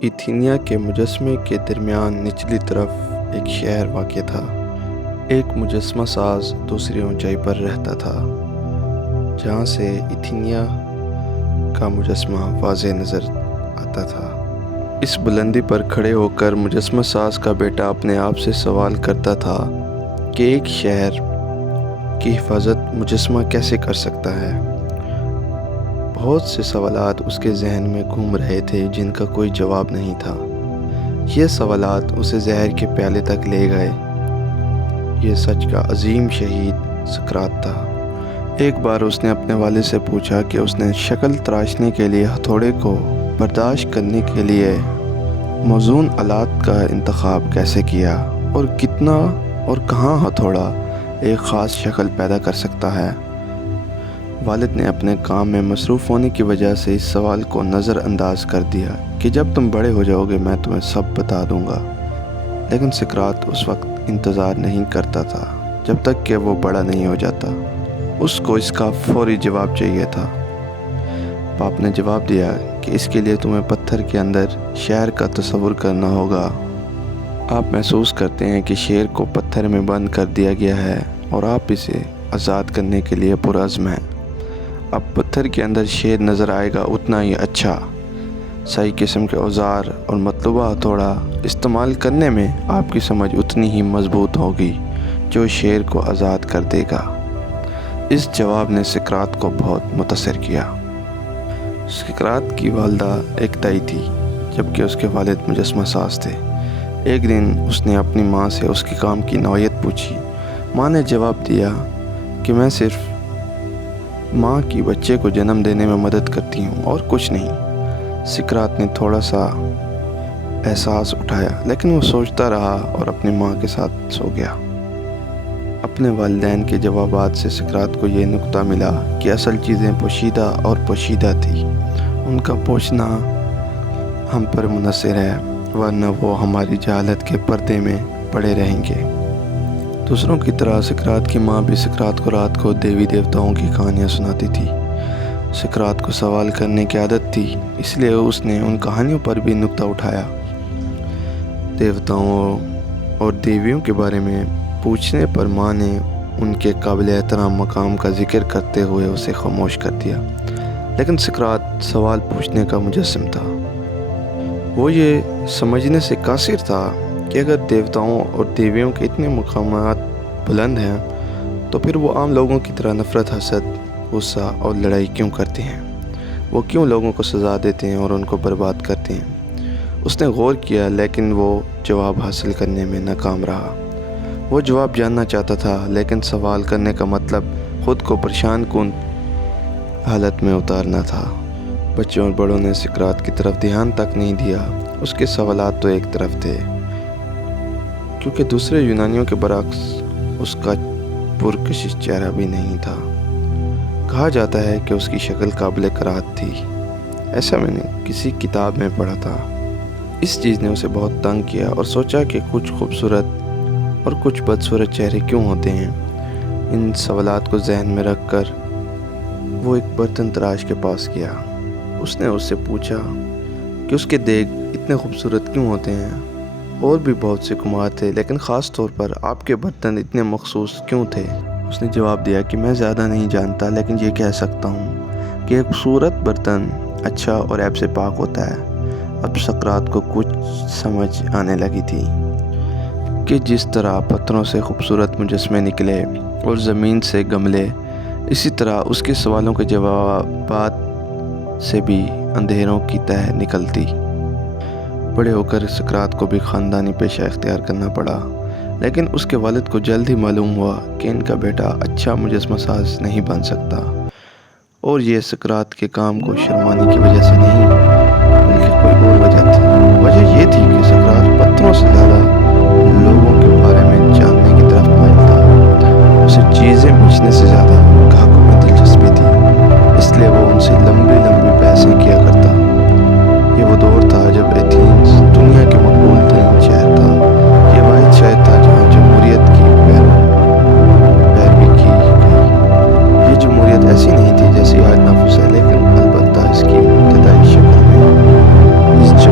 ایتھینیا کے مجسمے کے درمیان نچلی طرف ایک شہر واقع تھا۔ ایک مجسمہ ساز دوسری اونچائی پر رہتا تھا، جہاں سے ایتھینیا کا مجسمہ واضح نظر آتا تھا۔ اس بلندی پر کھڑے ہو کر مجسمہ ساز کا بیٹا اپنے آپ سے سوال کرتا تھا کہ ایک شہر کی حفاظت مجسمہ کیسے کر سکتا ہے؟ بہت سے سوالات اس کے ذہن میں گھوم رہے تھے جن کا کوئی جواب نہیں تھا۔ یہ سوالات اسے زہر کے پیالے تک لے گئے۔ یہ سچ کا عظیم شہید سقراط تھا۔ ایک بار اس نے اپنے والد سے پوچھا کہ اس نے شکل تراشنے کے لیے ہتھوڑے کو برداشت کرنے کے لیے موزون آلات کا انتخاب کیسے کیا، اور کتنا اور کہاں ہتھوڑا ایک خاص شکل پیدا کر سکتا ہے۔ والد نے اپنے کام میں مصروف ہونے کی وجہ سے اس سوال کو نظر انداز کر دیا کہ جب تم بڑے ہو جاؤ گے میں تمہیں سب بتا دوں گا۔ لیکن سقراط اس وقت انتظار نہیں کرتا تھا جب تک کہ وہ بڑا نہیں ہو جاتا۔ اس کو اس کا فوری جواب چاہیے تھا۔ باپ نے جواب دیا کہ اس کے لیے تمہیں پتھر کے اندر شہر کا تصور کرنا ہوگا۔ آپ محسوس کرتے ہیں کہ شیر کو پتھر میں بند کر دیا گیا ہے اور آپ اسے آزاد کرنے کے لیے پرعزم ہیں۔ اب پتھر کے اندر شیر نظر آئے گا اتنا ہی اچھا۔ صحیح قسم کے اوزار اور مطلوبہ ہتھوڑا استعمال کرنے میں آپ کی سمجھ اتنی ہی مضبوط ہوگی جو شیر کو آزاد کر دے گا۔ اس جواب نے سقراط کو بہت متاثر کیا۔ سقراط کی والدہ ایک دائی تھی، جبکہ اس کے والد مجسمہ ساز تھے۔ ایک دن اس نے اپنی ماں سے اس کے کام کی نوعیت پوچھی۔ ماں نے جواب دیا کہ میں صرف ماں کی بچے کو جنم دینے میں مدد کرتی ہوں اور کچھ نہیں۔ سقراط نے تھوڑا سا احساس اٹھایا، لیکن وہ سوچتا رہا اور اپنی ماں کے ساتھ سو گیا۔ اپنے والدین کے جوابات سے سقراط کو یہ نقطہ ملا کہ اصل چیزیں پوشیدہ اور پوشیدہ تھی۔ ان کا پوچھنا ہم پر منحصر ہے، ورنہ وہ ہماری جہالت کے پردے میں پڑے رہیں گے۔ دوسروں کی طرح سقراط کی ماں بھی سقراط کو رات کو دیوی دیوتاؤں کی کہانیاں سناتی تھی۔ سقراط کو سوال کرنے کی عادت تھی، اس لیے اس نے ان کہانیوں پر بھی نقطہ اٹھایا۔ دیوتاؤں اور دیویوں کے بارے میں پوچھنے پر ماں نے ان کے قابل احترام مقام کا ذکر کرتے ہوئے اسے خاموش کر دیا۔ لیکن سقراط سوال پوچھنے کا مجسم تھا۔ وہ یہ سمجھنے سے قاصر تھا کہ اگر دیوتاؤں اور دیویوں کے اتنے مقامات بلند ہیں تو پھر وہ عام لوگوں کی طرح نفرت، حسد، غصہ اور لڑائی کیوں کرتے ہیں؟ وہ کیوں لوگوں کو سزا دیتے ہیں اور ان کو برباد کرتے ہیں؟ اس نے غور کیا، لیکن وہ جواب حاصل کرنے میں ناکام رہا۔ وہ جواب جاننا چاہتا تھا، لیکن سوال کرنے کا مطلب خود کو پریشان کن حالت میں اتارنا تھا۔ بچوں اور بڑوں نے سقراط کی طرف دھیان تک نہیں دیا۔ اس کے سوالات تو ایک طرف تھے، کیونکہ دوسرے یونانیوں کے برعکس اس کا پرکشش چہرہ بھی نہیں تھا۔ کہا جاتا ہے کہ اس کی شکل قابل قرائت تھی۔ ایسا میں نے کسی کتاب میں پڑھا تھا۔ اس چیز نے اسے بہت تنگ کیا اور سوچا کہ کچھ خوبصورت اور کچھ بدصورت چہرے کیوں ہوتے ہیں۔ ان سوالات کو ذہن میں رکھ کر وہ ایک برتن تراش کے پاس گیا۔ اس نے اس سے پوچھا کہ اس کے دیگ اتنے خوبصورت کیوں ہوتے ہیں؟ اور بھی بہت سے کمار تھے، لیکن خاص طور پر آپ کے برتن اتنے مخصوص کیوں تھے؟ اس نے جواب دیا کہ میں زیادہ نہیں جانتا، لیکن یہ کہہ سکتا ہوں کہ ایک خوبصورت برتن اچھا اور عیب سے پاک ہوتا ہے۔ اب سقراط کو کچھ سمجھ آنے لگی تھی کہ جس طرح پتھروں سے خوبصورت مجسمے نکلے اور زمین سے گملے، اسی طرح اس کے سوالوں کے جوابات سے بھی اندھیروں کی تہ نکلتی۔ بڑے ہو کر سقراط کو بھی خاندانی پیشہ اختیار کرنا پڑا، لیکن اس کے والد کو جلد ہی معلوم ہوا کہ ان کا بیٹا اچھا مجسمہ ساز نہیں بن سکتا، اور یہ سقراط کے کام کو شرمانے کی وجہ سے نہیں بلکہ کوئی اور وجہ تھی۔ وجہ یہ تھی کہ سقراط پتھروں سے زیادہ لوگوں کے بارے میں جاننے کی طرف مائل تھا۔ اسے چیزیں بیچنے سے زیادہ گاہکوں میں دلچسپی تھی، اس لیے وہ ان سے لمبی لمبی بحثیں کیا کرتا۔ یہ وہ دور تھا جب ایتھنز دنیا کے مقبول ترین شہر تھا۔ یہ واحد شہر تھا جہاں جمہوریت کی پیروی کی گئی۔ یہ جمہوریت ایسی نہیں تھی جیسی آج نافذ ہے، لیکن البتہ اس کی ابتدائی شکل میں اس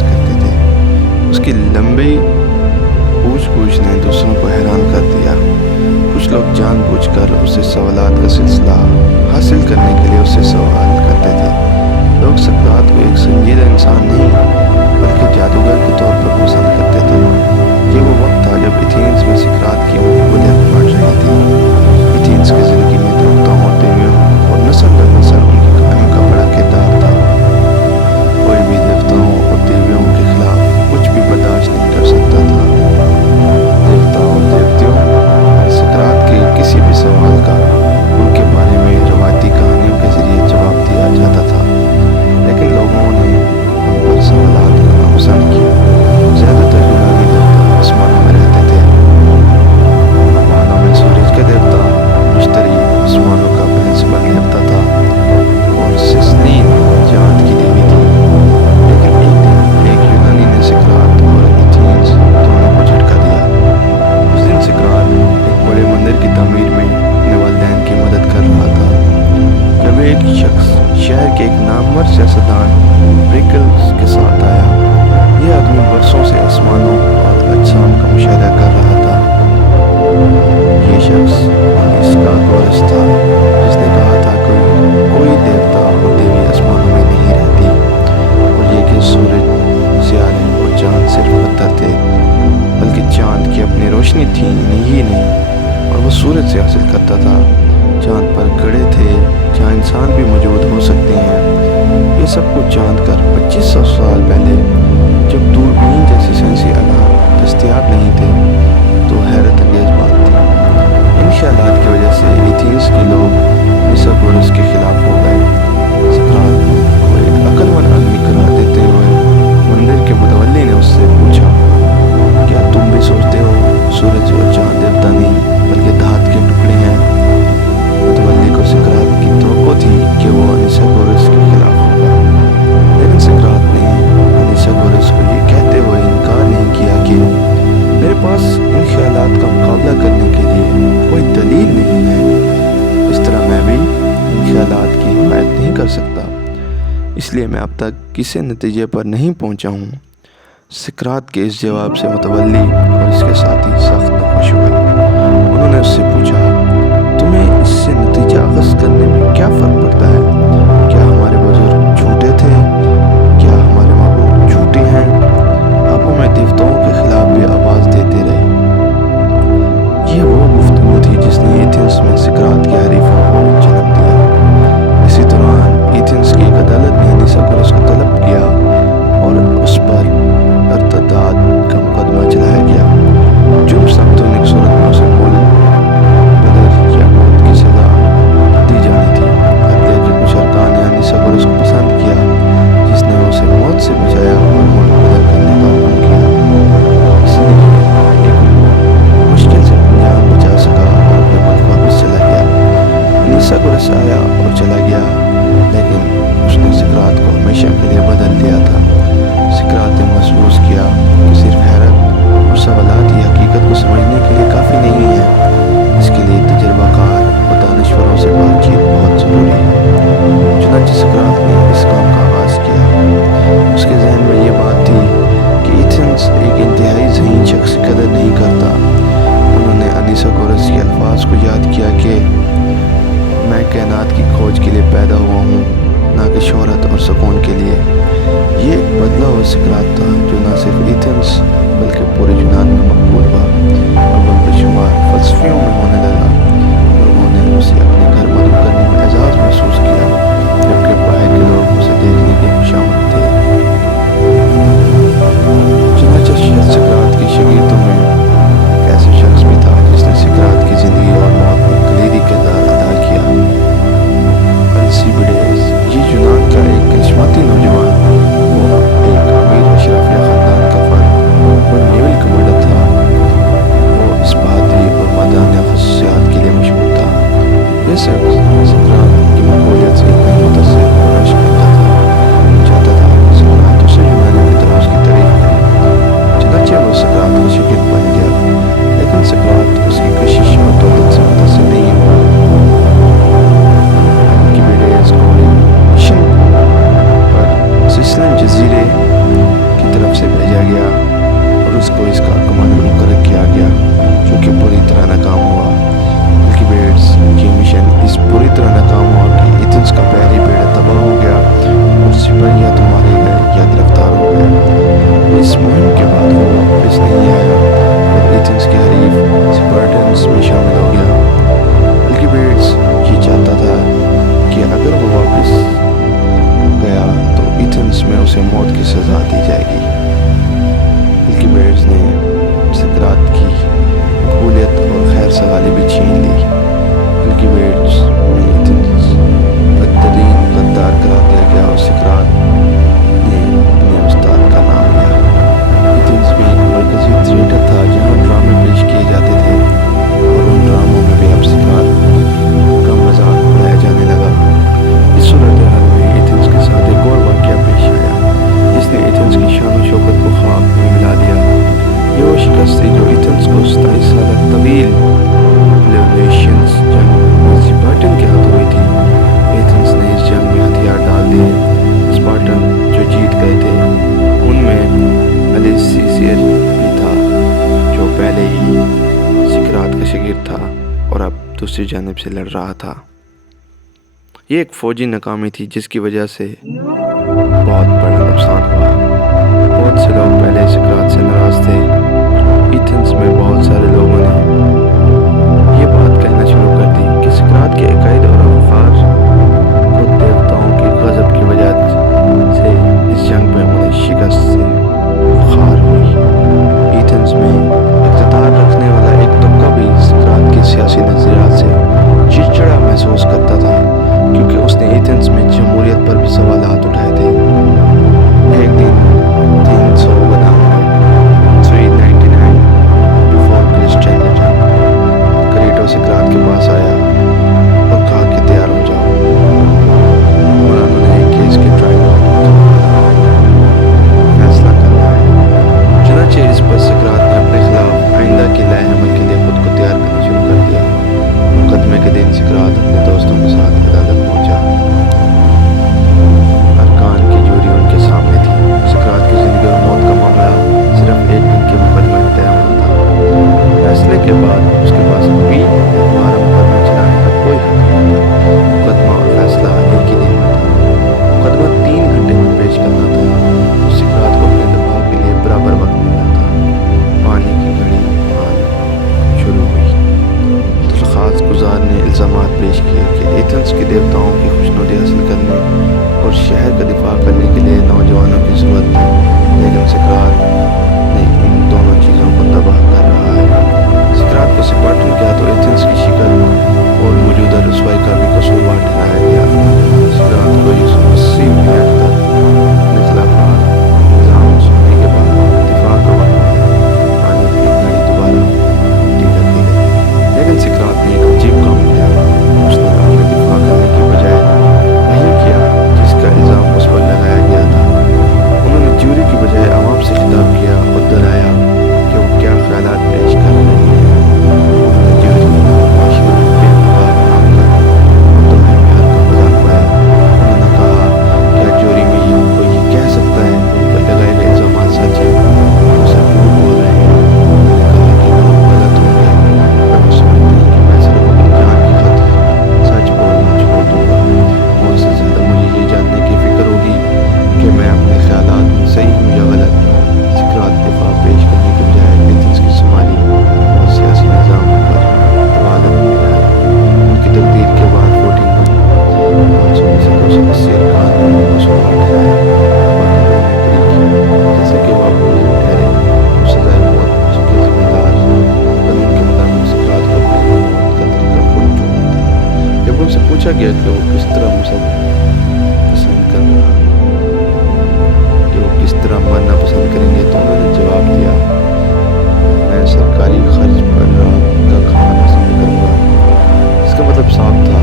بحث کرتے تھے۔ اس کی لمبی پوچھ گچھ نے دوسروں کو حیران کر دیا۔ کچھ لوگ جان بوجھ کر اسے سوالات کا سلسلہ حاصل کرنے کے لیے اسے سوال کرتے تھے۔ لوگ سقراط کو ایک سنجیدہ انسان نہیں بلکہ جادوگر کے طور پر پسند کرتے تھے۔ یہ وہ وقت تھا جب ایتھنز میں سقراط کی مقبولیت بڑھ رہی تھی۔ ایتھنز کی زندگی میں دیوتاؤں اور دیویوں اور نسل در نسل ان کی کہانیوں کا بڑا کردار تھا۔ کوئی بھی دیوتاؤں اور دیویوں کے خلاف کچھ بھی برداشت نہیں کر سکتا تھا۔ دیوتاؤں اور دیوتیوں اور سقراط کے کسی بھی سوال کا ان کے بارے میں روایتی کہانیوں کے ذریعے جواب دیا جاتا تھا، لیکن لوگوں نے ان پر سوالات کرنا پسند کیا۔ زیادہ تر یونانی دیوتا آسمانوں میں رہتے تھے۔ مانو میں سورج کا دیوتا مشتری آسمانوں کا پرنسپل دیوتا تھا اور سسلین چاند کی دیوی تھی۔ لیکن ایک دن ایک یونانی نے سقراط اور ایتھنز دونوں کو جھٹکا دیا۔ اس دن سقراط ایک بڑے مندر کی تعمیر میں اپنے والدین کی مدد کر رہا تھا جب ایک شخص شہر کے ایک نامور سیاستدان پریکلس کے ساتھ آیا۔ یہ آدمی برسوں سے آسمانوں اور اجسام کا مشاہدہ کر رہا تھا۔ یہ شخص اسکاگورس تھا جس نے کہا تھا کہ کوئی دیوتا اور دیوی آسمانوں میں نہیں رہتی اور یہ کہ سورج، ستارے اور چاند صرف پتھر تھے، بلکہ چاند کی اپنی روشنی تھی ہی نہیں اور وہ سورج سے حاصل کرتا تھا۔ چاند پر گڑھے تھے جہاں انسان بھی موجود ہو سکتے ہیں۔ یہ سب کچھ جان کر 2500 سال پہلے جب دوربین جیسی سائنسی آلات دستیاب نہیں تھے تو حیرت انگیز بات تھی۔ ان خیالات کی وجہ سے ایتھنز کے لوگ انیساگورس کے خلاف ہو گئے۔ سقراط کو ایک عقل مند آدمی قرار دیتے ہوئے مندر کے متولی نے اس سے پوچھا، کیا تم بھی سوچتے ہو سورج اور چاند دیوتا نہیں بلکہ دھات کے ٹکڑے ہیں؟ متولی کو سقراط کی توقع تھی کہ وہ انیساگورس کے خلاف ہوگا، لیکن سقراط نے انیساگورس کو یہ کہتے ہوئے انکار نہیں کیا کہ میرے پاس ان خیالات کا مقابلہ کرنے کے لیے کوئی دلیل نہیں ہے۔ اس طرح میں بھی ان خیالات کی حمایت نہیں کر سکتا، اس لیے میں اب تک کسی نتیجے پر نہیں پہنچا ہوں۔ سقراط کے اس جواب سے متولی اور اس کے ساتھی سخت ناخوش ہوئے۔ انہوں نے اس سے پوچھا، تمہیں اس سے نتیجہ اخذ کرنے میں کیا فرق پڑتا ہے؟ کیا ہمارے بزرگ جھوٹے تھے؟ کیا ہمارے معبود جھوٹے ہیں؟ آپ ہمیں دیوتاؤں کے خلاف بھی آواز دیتے رہے۔ یہ وہ گفتگو تھی جس نے ایتھنز میں سقراط کے حریفوں کو جنم دیا۔ اسی دوران ایتھنز کی ایک عدالت نے انیساگورس کو طلب کیا اور اس پر ارتداد کا مقدمہ چلایا گیا۔ جرم سخت ہونے کی صورت میں اسے بدر یا موت کی سزا دی جانی تھی۔ عدلیہ کے کچھ ارکان نے انیساگورس کو پسند کیا جس نے اسے موت سے بچایا اور ملک بدر کرنے کا حکم کیا۔ اس لیے ایک مشکل سے اپنی جان بچا سکا اور اپنے ملک واپس چلا گیا۔ انیساگورس آیا اور چلا گیا، لیکن اس نے سقراط کو ہمیشہ کے لیے بدل دیا تھا۔ سقراط نے محسوس کیا کہ صرف حیرت اور سوالات ہی حقیقت کو سمجھنے کے لیے کافی نہیں ہے، اس کے لیے تجربہ کار اور دانشوروں سے بات چیت بہت ضروری ہے۔ چنانچہ سقراط نے اس کام کا آغاز کیا۔ اس کے ذہن میں یہ بات تھی کہ ایتھنز ایک انتہائی ذہین شخص کی قدر نہیں کرتا۔ انہوں نے انیساگورس کے الفاظ کو یاد کیا کہ میں کائنات کی کھوج کے لیے پیدا ہوا ہوں، نہ کہ شہرت اور سکون کے لیے۔ یہ ایک بدلا ہوا سقراط تھا جو نہ صرف ایتھنز بلکہ پورے یونان میں مقبول ہوا اور بل بشمار فلسفیوں میں ہونے لگا۔ لوگوں نے اسے اپنے گھر مدعو کرنے میں اعزاز محسوس کیا، جبکہ باہر کے لوگ اسے دیکھنے کے خوشامد تھے۔ چنانچہ سقراط کے شاگردوں میں ایک ایسا شخص بھی تھا جس نے سقراط کی زندگی اور موت میں کلیدی کردار ادا کیا۔ السیبیڈیس، یہ یونان کا ایک کرشماتی نوجوان، وہ ایک امیر اشرافیہ خاندان کا فرد مہم کے بعد وہ واپس نہیں آیا اور ایتھنز کے حریف اسپارٹنز میں شامل ہو گیا۔ الکیبیڈس یہ چاہتا تھا کہ اگر وہ واپس گیا تو ایتھنز میں اسے موت کی سزا دی جائے گی۔ الکیبیڈس نے سقراط کی مقبولیت اور خیر سگالی بھی چھین لی۔ الکیبیڈس میں ایتھنز بدترین غدار قرار دیا گیا اور سقراط نے اپنے استاد کا نام لیا۔ ایتھنز میں ایک مرکزی تھیٹر تھا جہاں ڈرامے پیش کیے جاتے تھے اور ان ڈراموں میں بھی اب سقراط کا مذاق اڑایا جانے لگا۔ اس صورتحال میں ایتھنز کے ساتھ ایک اور واقعہ پیش آیا جس نے ایتھنز کی شان و شوکت کو خاک میں ملا دیا۔ یہ وہ شکست تھی جو ایتھنز کو 27 سالہ طویل پلیویشینز جنگ اسپارٹن کے ہاتھ ہوئی تھی۔ ایتھنز نے اس جنگ میں ہتھیار ڈال دیے۔ اسپارٹن جو جیت گئے تھے ان میں الیسیسیر بھی تھا جو پہلے ہی سقراط کا شاگرد تھا اور اب دوسری جانب سے لڑ رہا تھا۔ یہ ایک فوجی ناکامی تھی جس کی وجہ سے بہت بڑا نقصان ہوا۔ بہت سے لوگ پہلے سقراط سے ناراض تھے۔ ایتھنز میں بہت سارے لوگوں نے یہ بات کہنا شروع کر دی کہ سقراط کے عقائد اور افکار کو دیوتاؤں کے غضب کی وجہ سے اس جنگ میں انہیں شکست سے فخار ہوئی۔ ایتھنز میں اقتدار رکھنے والا ایک طبقہ بھی سقراط کے سیاسی نظریات سے چڑچڑا محسوس کرتا تھا کیونکہ اس نے ایتھنز میں جمہوریت پر بھی سوالات اٹھائے تھے۔ ایک دن 399 بفور کرسچین کریٹو سقراط کے پاس آیا اور کہا کہ تیار ہو جاؤ اور انہوں نے ایک کیس کے ٹرائل فیصلہ کرنا ہے۔ چنانچہ اس پر سقراط نے اپنے خلاف آئندہ کی لائحہ عمل کے لیے خود کو تیار کرنا شروع کر دیا۔ مقدمے کے دن سقراط اپنے دوستوں کے ساتھ عدالت پہنچا۔ ارکان کی جوری ان کے سامنے تھی۔ سقراط کی زندگی اور موت کا معاملہ صرف ایک دن کے مقدمے میں طے ہونا تھا۔ فیصلے کے بعد اس کے پاس بھی دوبارہ مقدمہ چلانے کا کوئی حق نہیں تھا۔ مقدمہ اور فیصلہ ایک ہی دن میں تھا۔ مقدمہ 3 گھنٹے میں پیش کرنا تھا اور سقراط کو اپنے دفاع کے لیے برابر وقت ملنا تھا۔ پانی کی گھڑی آنی شروع ہوئی۔ درخواست گزار نے الزامات پیش کیے کہ ایتھنز کے دیوتاؤں کی خوشنودی حاصل کرنے اور شہر کا دفاع کرنے کے لیے نوجوانوں کی ضرورت تھی، لیکن سقراط نے ان دونوں چیزوں کو تباہ کر رہا ہے۔ سقراط کو اسپارٹن کے ہاتھوں ایتھنز کی شکست اور موجودہ رسوائی کا بھی قصوروار ٹھہرایا گیا۔ سقراط کو 180 منٹ تک اپنے خلافات نظام سننے کے بعد دفاع کا وقت پانی کی گھڑی دوبارہ الٹی کر دی گئی، لیکن سقراط نے ایک عجیب کام کیا۔ اس نے اپنے دفاع کرنے کی بجائے وہی کیا جس کا الزام اس پر لگایا گیا تھا۔ انہوں نے جوری کی بجائے عوام سے خطاب کیا اور دہرایا کہ وہ کیا خیالات پیش کر رہے ہیں۔ انہوں نے جوری معاشرت بے انتخاب نام کر دوہے معیار کا مذاق اڑایا۔ انہوں نے کہا کیا جوری میں کوئی یہ کہہ سکتا ہے کہ ان پر لگائے گئے الزامات سچ ہیں؟ وہ سب جھوٹ بول رہے ہیں۔ انہوں نے کہا کہ لوگ غلط ہوں گے پر وہ سمجھتے ہیں کہ میں صرف اپنی جان کی خاطر سچ بولنا چھوڑ دوں گا۔ مجھ سے زیادہ مجھے یہ جاننے کی فکر ہوگی کہ میں اپنے خیالات میں صحیح ہوں یا غلط۔ سقراط دفاع پیش کرنے کے بجائے ایتھنز کی سماجی اور سیاسی نظام پر طوالت میں رہا۔ ان کی تقدیر کے بعد ووٹنگ ہوئی۔ 500 میں سے 280 ارکان نے ان کو قصوروار ٹھہرایا، باقی لوگوں نے بری کی، جیسے کہ وہ ملزم ٹھہرے اور سزائے موت کے ذمہ دار۔ قانون کے مطابق سقراط کو اپنی موت کا طریقہ خود چننا تھا۔ جب ان سے پوچھا گیا کہ وہ کس طرح مرنا پسند کریں گے تو انہوں نے جواب دیا، میں سرکاری خرچ پر رات کا کھانا پسند کروں گا۔ اس کا مطلب صاف تھا،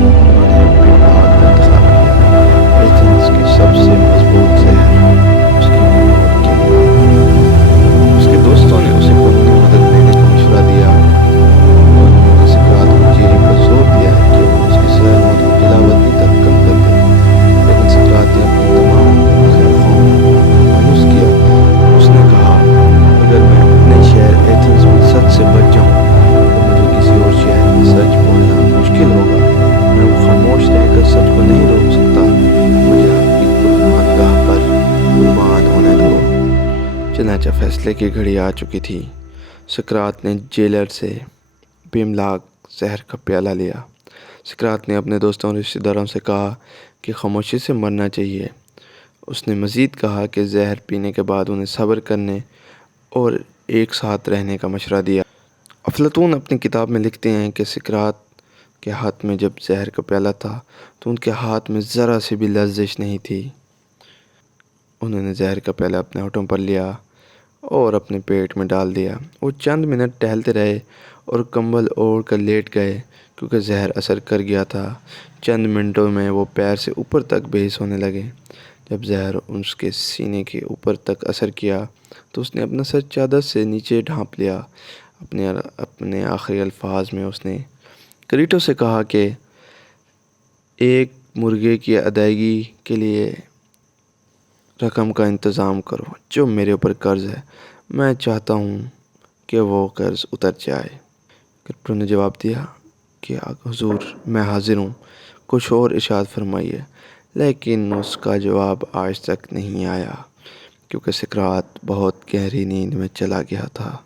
انہوں نے بے موت کا انتخاب کیا۔ ایتھنز کی سب سے مضبوط زہر اس کی موت کے لیے۔ اس کے دوستوں نے اسے قانونی مدد لینے کا مشورہ دیا اور انہوں نے سقراط کو جیری پر زور دیا کہ وہ اس کی سزائے موت کو جلاوطنی تک کم چنانچہ فیصلے کی گھڑی آ چکی تھی۔ سقراط نے جیلر سے بیملاک زہر کا پیالہ لیا۔ سقراط نے اپنے دوستوں اور رشتہ داروں سے کہا کہ خاموشی سے مرنا چاہیے۔ اس نے مزید کہا کہ زہر پینے کے بعد انہیں صبر کرنے اور ایک ساتھ رہنے کا مشورہ دیا۔ افلاطون اپنی کتاب میں لکھتے ہیں کہ سقراط کے ہاتھ میں جب زہر کا پیالہ تھا تو ان کے ہاتھ میں ذرا سی بھی لرزش نہیں تھی۔ انہوں نے زہر کا پیالہ اپنے ہونٹوں پر لیا اور اپنے پیٹ میں ڈال دیا۔ وہ چند منٹ ٹہلتے رہے اور کمبل اوڑھ کر لیٹ گئے کیونکہ زہر اثر کر گیا تھا۔ چند منٹوں میں وہ پیر سے اوپر تک بے حس ہونے لگے۔ جب زہر اس کے سینے کے اوپر تک اثر کیا تو اس نے اپنا سر چادر سے نیچے ڈھانپ لیا۔ اپنے آخری الفاظ میں اس نے کریٹو سے کہا کہ ایک مرغے کی ادائیگی کے لیے رقم کا انتظام کرو جو میرے اوپر قرض ہے۔ میں چاہتا ہوں کہ وہ قرض اتر جائے۔ کریٹو نے جواب دیا کہ حضور میں حاضر ہوں، کچھ اور ارشاد فرمائیے۔ لیکن اس کا جواب آج تک نہیں آیا کیونکہ سقراط بہت گہری نیند میں چلا گیا تھا۔